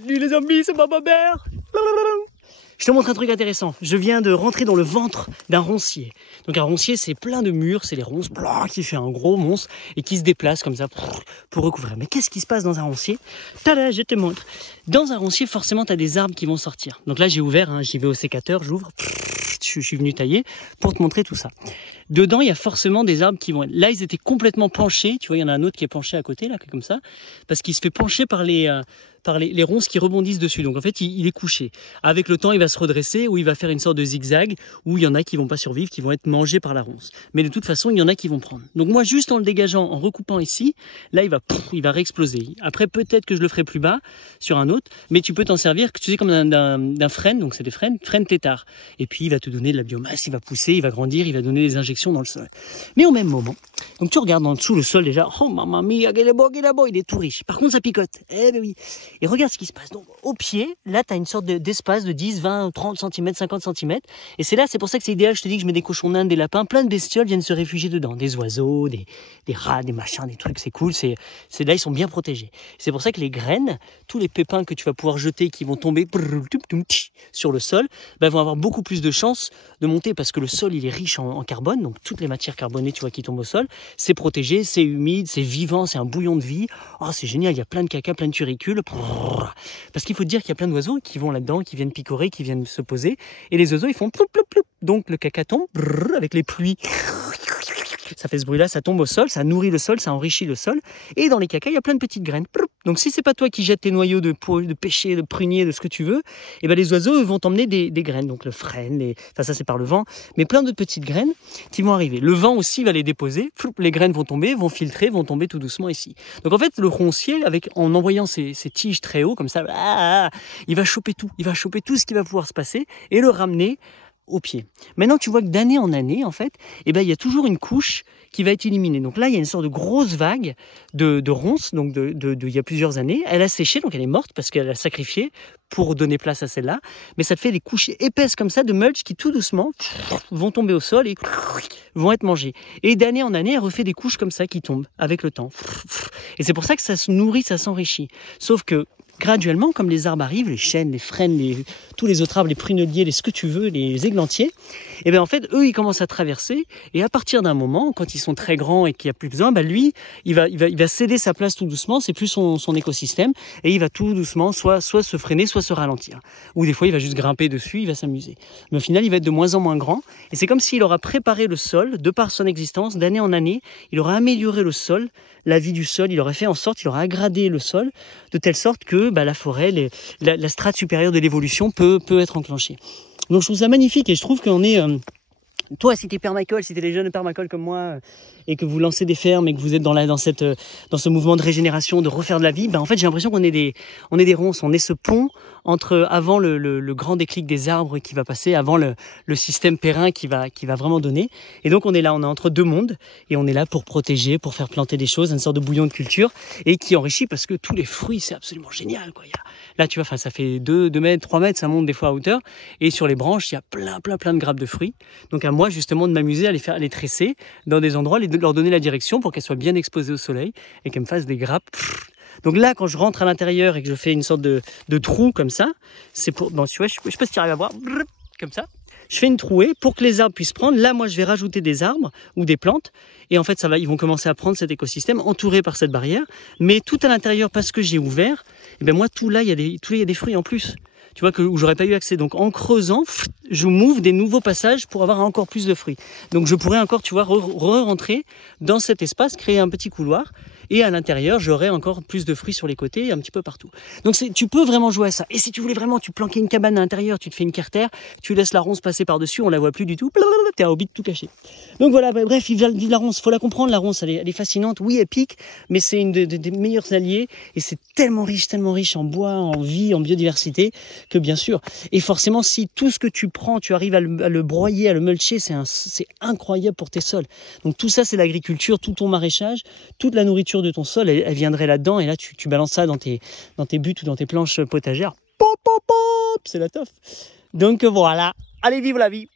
Salut les amis, c'est ma mère. Je te montre un truc intéressant. Je viens de rentrer dans le ventre d'un roncier. Donc un roncier, c'est plein de murs, c'est les ronces, qui fait un gros monstre et qui se déplace comme ça pour recouvrir. Mais qu'est-ce qui se passe dans un roncier? Tada, je te montre. Dans un roncier, forcément, tu as des arbres qui vont sortir. Donc là, j'ai ouvert, hein, j'y vais au sécateur, j'ouvre. Je suis venu tailler pour te montrer tout ça. Dedans, il y a forcément des arbres qui vont être... Là, ils étaient complètement penchés. Tu vois, il y en a un autre qui est penché à côté, là, comme ça, parce qu'il se fait pencher par les ronces qui rebondissent dessus. Donc en fait, il est couché. Avec le temps, il va se redresser ou il va faire une sorte de zigzag où il y en a qui vont pas survivre, qui vont être mangés par la ronce. Mais de toute façon, il y en a qui vont prendre. Donc moi, juste en le dégageant, en recoupant ici, là, il va réexploser. Après, peut-être que je le ferai plus bas sur un autre, mais tu peux t'en servir, tu sais, comme d'un frêne. Donc c'est des frênes tétard. Et puis, il va te donner de la biomasse, il va pousser, il va grandir, il va donner des injections dans le sol. Mais au même moment, donc tu regardes en dessous le sol déjà, oh maman mia, il est tout riche. Par contre, ça picote. Eh ben oui. Et regarde ce qui se passe. Donc, au pied, là, tu as une sorte d'espace de 10, 20, 30 cm, 50 cm. Et c'est pour ça que c'est idéal. Je te dis que je mets des cochons d'Inde, des lapins, plein de bestioles viennent se réfugier dedans. Des oiseaux, des rats, des machins, des trucs, c'est cool. C'est là, ils sont bien protégés. C'est pour ça que les graines, tous les pépins que tu vas pouvoir jeter qui vont tomber sur le sol, vont avoir beaucoup plus de chances de monter parce que le sol, il est riche en carbone. Donc, toutes les matières carbonées, tu vois, qui tombent au sol, c'est protégé, c'est humide, c'est vivant, c'est un bouillon de vie. Oh, c'est génial. Il y a plein de caca, plein de turicules. Parce qu'il faut te dire qu'il y a plein d'oiseaux qui vont là-dedans, qui viennent picorer, qui viennent se poser. Et les oiseaux, ils font ploup, ploup, ploup. Donc le caca tombe avec les pluies. Ça fait ce bruit-là, ça tombe au sol, ça nourrit le sol, ça enrichit le sol. Et dans les cacas, il y a plein de petites graines. Donc si c'est pas toi qui jettes tes noyaux de pêcher, de prunier, de ce que tu veux, et ben les oiseaux vont t'emmener des graines. Donc le frêne, enfin ça c'est par le vent, mais plein de petites graines qui vont arriver. Le vent aussi va les déposer. Les graines vont tomber, vont filtrer, vont tomber tout doucement ici. Donc en fait, le roncier, en envoyant ses tiges très haut, comme ça, il va choper tout. Il va choper tout ce qui va pouvoir se passer et le ramener au pied. Maintenant, tu vois que d'année en année, en fait, il y a toujours une couche qui va être éliminée. Donc là, il y a une sorte de grosse vague de ronces, donc il y a plusieurs années. Elle a séché, donc elle est morte parce qu'elle a sacrifié pour donner place à celle-là. Mais ça te fait des couches épaisses comme ça de mulch qui, tout doucement, vont tomber au sol et vont être mangées. Et d'année en année, elle refait des couches comme ça qui tombent avec le temps. Et c'est pour ça que ça se nourrit, ça s'enrichit. Sauf que graduellement, comme les arbres arrivent, les chênes, les frênes, tous les autres arbres, les pruneliers, ce que tu veux, les églantiers, et bien en fait, eux, ils commencent à traverser. Et à partir d'un moment, quand ils sont très grands et qu'il n'y a plus besoin, lui, il va céder sa place tout doucement. C'est plus son écosystème. Et il va tout doucement soit se freiner, soit se ralentir. Ou des fois, il va juste grimper dessus, il va s'amuser. Mais au final, il va être de moins en moins grand. Et c'est comme s'il aura préparé le sol, de par son existence, d'année en année. Il aura amélioré le sol, la vie du sol. Il aurait fait en sorte, il aura agrandé le sol, de telle sorte que la forêt, la strate supérieure de l'évolution peut être enclenchée. Donc je trouve ça magnifique et je trouve qu'on est... toi, si t'es permacole, si t'es des jeunes permacoles comme moi et que vous lancez des fermes et que vous êtes dans ce mouvement de régénération, de refaire de la vie, en fait j'ai l'impression qu'on est des ronces, on est ce pont entre avant le grand déclic des arbres qui va passer, avant le système périn qui va vraiment donner. Et donc on est là, on est entre deux mondes et on est là pour protéger, pour faire planter des choses, une sorte de bouillon de culture et qui enrichit parce que tous les fruits, c'est absolument génial, quoi. Là tu vois, ça fait 2 mètres, 3 mètres, ça monte des fois à hauteur et sur les branches, il y a plein de grappes de fruits. Donc à moi justement de m'amuser à les tresser dans des endroits, de leur donner la direction pour qu'elles soient bien exposées au soleil et qu'elles me fassent des grappes. Donc là, quand je rentre à l'intérieur et que je fais une sorte de trou comme ça, c'est pour... Bon, tu vois, je sais pas si tu arrives à voir, comme ça. Je fais une trouée pour que les arbres puissent prendre. Là, moi, je vais rajouter des arbres ou des plantes. Et en fait, ils vont commencer à prendre cet écosystème entouré par cette barrière. Mais tout à l'intérieur, parce que j'ai ouvert, moi, tout là, il y a des fruits en plus. Tu vois, où j'aurais pas eu accès. Donc en creusant, je m'ouvre des nouveaux passages pour avoir encore plus de fruits. Donc je pourrais encore, tu vois, re-rentrer dans cet espace, créer un petit couloir. Et à l'intérieur, j'aurai encore plus de fruits sur les côtés et un petit peu partout. Donc tu peux vraiment jouer à ça. Et si tu voulais vraiment, tu planquais une cabane à l'intérieur, tu te fais une carter, tu laisses la ronce passer par-dessus, on la voit plus du tout, t'es un hobbit tout caché. Donc voilà, bref, vive la ronce, faut la comprendre, la ronce, elle est fascinante, oui, elle pique, mais c'est une des meilleurs alliés et c'est tellement riche en bois, en vie, en biodiversité, que bien sûr. Et forcément, si tout ce que tu prends, tu arrives à le broyer, à le mulcher, c'est incroyable pour tes sols. Donc tout ça, c'est l'agriculture, tout ton maraîchage, toute la nourriture de ton sol, elle viendrait là-dedans et là tu balances ça dans tes buttes ou dans tes planches potagères. Pop, pop, pop, c'est la toffe. Donc voilà, allez vivre la vie.